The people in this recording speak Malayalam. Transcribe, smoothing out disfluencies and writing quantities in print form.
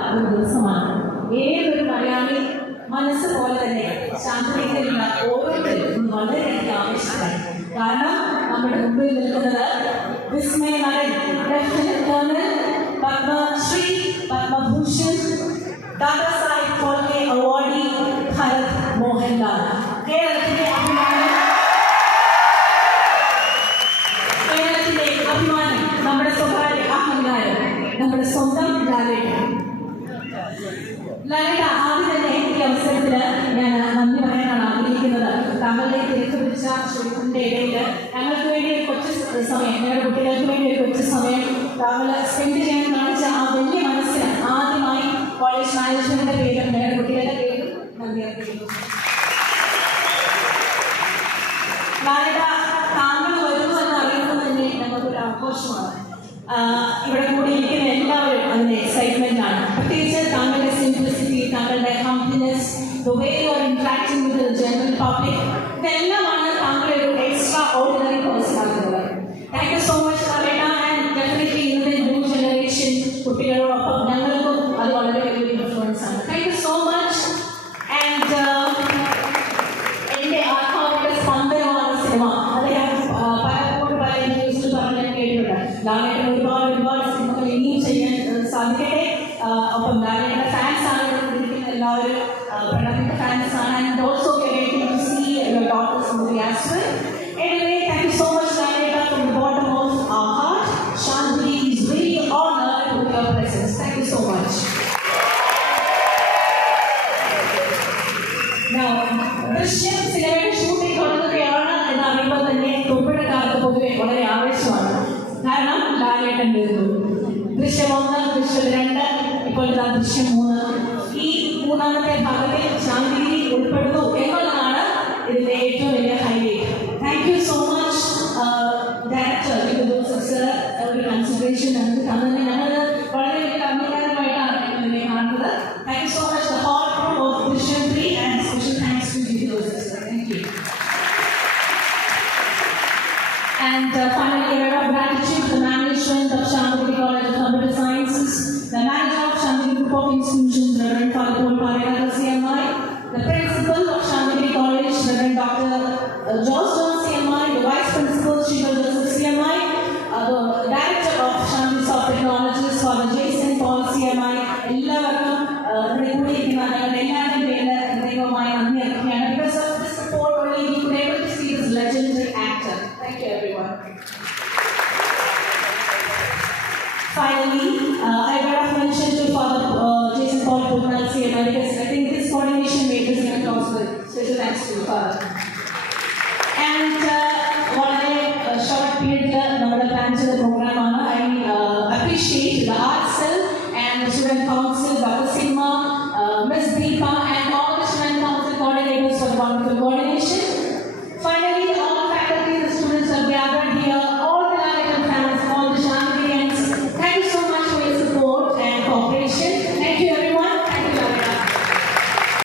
ഒരു ദിവസമാണ്. ഏതൊരു മലയാളി മനസ്സ് പോലെ തന്നെ ശാന്തിയിലുള്ള ഓരോരുത്തരും വളരെയധികം ആവശ്യമാണ്. കാരണം നമ്മുടെ മുമ്പിൽ നിൽക്കുന്നത് വിസ്മയ നടൻ, lieutenant colonel, Padmashri, Padma Bhushan, Dadasaheb Phalke awardee Bharat Mohanlal. കേരളത്തിന്റെ അഭിമാനം, നമ്മുടെ സ്വകാര്യ അഹങ്കാരം, നമ്മുടെ സ്വന്തം ലാലേട്ട. ആദ്യം തന്നെ ഈ അവസരത്തിൽ ഞാൻ നന്ദി പറയാനാണ് ആഗ്രഹിക്കുന്നത്. താങ്കളുടെ തിരക്ക് പിടിച്ച ഷൂട്ടിന്റെ ഇടയിൽ ഞങ്ങൾക്ക് വേണ്ടി ഒരു കൊച്ചു സമയം, ഞങ്ങളുടെ കുട്ടികൾക്ക് വേണ്ടി ഒരു കൊച്ചു സമയം താങ്കൾ സ്പെൻഡ് ചെയ്യാൻ കാണിച്ച ആ വലിയ മനസ്സിന് ആദ്യമായി കോളേജ് മാനേജ്മെന്റിന്റെ പേരും ഞങ്ങളുടെ കുട്ടികളുടെ പേരും നന്ദി അർപ്പിക്കുന്നു. താങ്കൾ വരുന്നു എന്ന് അറിയുന്നത് തന്നെ ഞങ്ങൾക്കൊരു ആഘോഷമാണ്. ഇവിടെ കൂടിയിരിക്കുന്ന എല്ലാവരും അതിന്റെ എക്സൈറ്റ്മെന്റ് ആണ്. പ്രത്യേകിച്ച് താങ്കളുടെ സിംപ്ലിസിറ്റി, താങ്കളുടെ ഹംബിനെസ്, the way you are interacting with the general public, ഇതെല്ലാമാണ് താങ്കളുടെ ഒരു എക്സ്ട്രാ ഓർഡിനറി പേഴ്സൺ ആകുന്നത്. താങ്ക് യു സോ മച്ച് ലാലേട്ട. ആൻഡ് ഡെഫിനറ്റ്ലി ഇന്നത്തെ ന്യൂ ജനറേഷൻ കുട്ടികളോടൊപ്പം ഞങ്ങൾക്കും അത് വളരെ വലിയൊരു ഇൻഫ്ലുവൻസ് ആണ്. Thank you so much. And എൻ്റെ ആത്മാവിന്റെ സ്പന്ദനമാണ് സിനിമ. അത് ഞാൻ പലപ്പോഴും പല ഇന്റർവ്യൂസിൽ പറഞ്ഞ് കേട്ടിട്ടുണ്ട്. ലാലേട്ടൻ ഒരുപാട് സിനിമകൾ ഇനിയും ചെയ്യാൻ സാധിക്കട്ടെ. ഒപ്പം ലാലേട്ടൻ്റെ ഫാൻസ് ആണ് ഇരിക്കുന്ന എല്ലാവരും, പ്രണവിന്റെ ഫാൻസ് ആണ്. And also we are waiting to see your daughter's movie as well. Anyway, thank you so much ലാലേട്ട, from the bottom of our heart. Shanti is really honored with your presence. Thank you so much. Now, ദൃശ്യം സിനിമയുടെ ഷൂട്ടിംഗ് തുടങ്ങുകയാണ് എന്ന് അറിയുമ്പോൾ തന്നെ തൊഴിൽക്കാർക്ക് പൊതുവെ വളരെ ആവേശമാണ്. കാരണം ലാലേട്ടൻ വരുന്നു. ദൃശ്യം 1, ദൃശ്യം 2, ഇപ്പോൾ ഇതാ ദൃശ്യം 3. ഈ മൂന്നാമത്തെ ഭാഗത്തിൽ ശാന്തി ഉൾപ്പെടുന്നു എന്നുള്ളതാണ് ഇതിന്റെ ഏറ്റവും വലിയ highlight. Thank you so much director sir, ഒരു കൺസിഡറേഷൻ ഞങ്ങൾക്ക് തന്നത് ഞങ്ങൾ വളരെ വലിയ അംഗീകാരമായിട്ടാണ് ഇതിനെ കാണുന്നത്. Thank you so much the whole crew of Drishyam 3 and special thanks to Jithin sir. Thank you. And finally, a word of gratitude to the management of Shantigiri College of Computer Sciences, the manager of Shantigiri Group of Institutions, Reverend Father Paul Parega, CMI, the principal of Shantigiri College, Reverend Dr. George John, CMI, the vice principal, Sridhar Joseph, CMI, the director of Shantigiri Soft Technologies, Father Jason Paul, CMI, എല്ലാവർക്കും കൂടിയിരിക്കുന്ന ഞങ്ങളുടെ എല്ലാവരുടെയും പേരിൽ ദൈവമായി നന്ദി അറിയിക്കുകയാണ്. Because of this support only we could able to see this legendary actor. Thank you everyone. Finally, I would have mentioned to Father Jason Paul Purnal, CMI, because I think this coordination made this event possible. Special thanks to you, Father. And വളരെ ഷോർട്ട് പീരീഡിൽ നമ്മുടെ ബ്രാഞ്ചിലെ